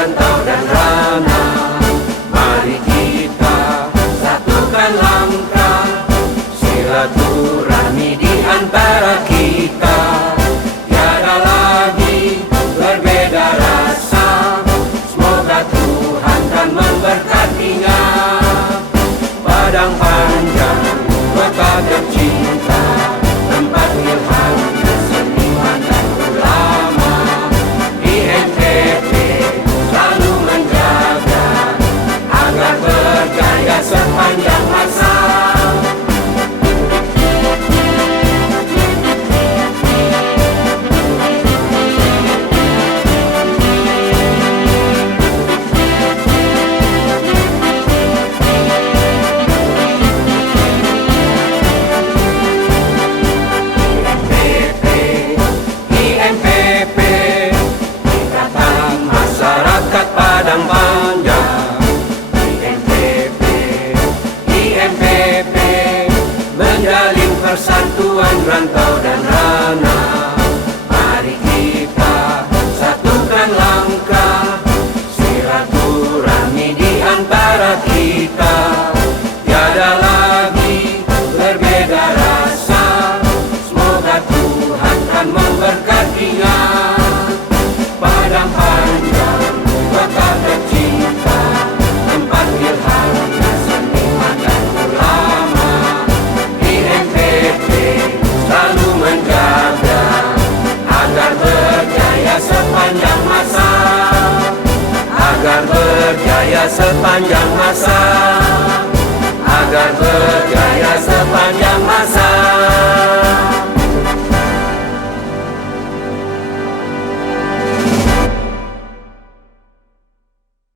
rantau dan rana. Mari kita satukan langkah, silaturahmi di antara kita. Tiada lagi berbeda rasa, semoga Tuhan kan memberkatinya. Padang panjang kota tercinta, tempat ilham seniman dan ulama. Di NTP selalu menjaga agar berjaya sepanjang masa. Padang panjang, IMPP menjalin persatuan rantau dan rana. Mari kita satukan langkah, silaturahmi di antara kita. Tiada lagi berbeda rasa, semoga Tuhan kan memberkatinya. Padang panjang kota tercinta, tempat ilham seniman dan ulama. IMPP selalu menjaga agar berjaya sepanjang masa, agar berjaya sepanjang masa, agar berjaya sepanjang masa.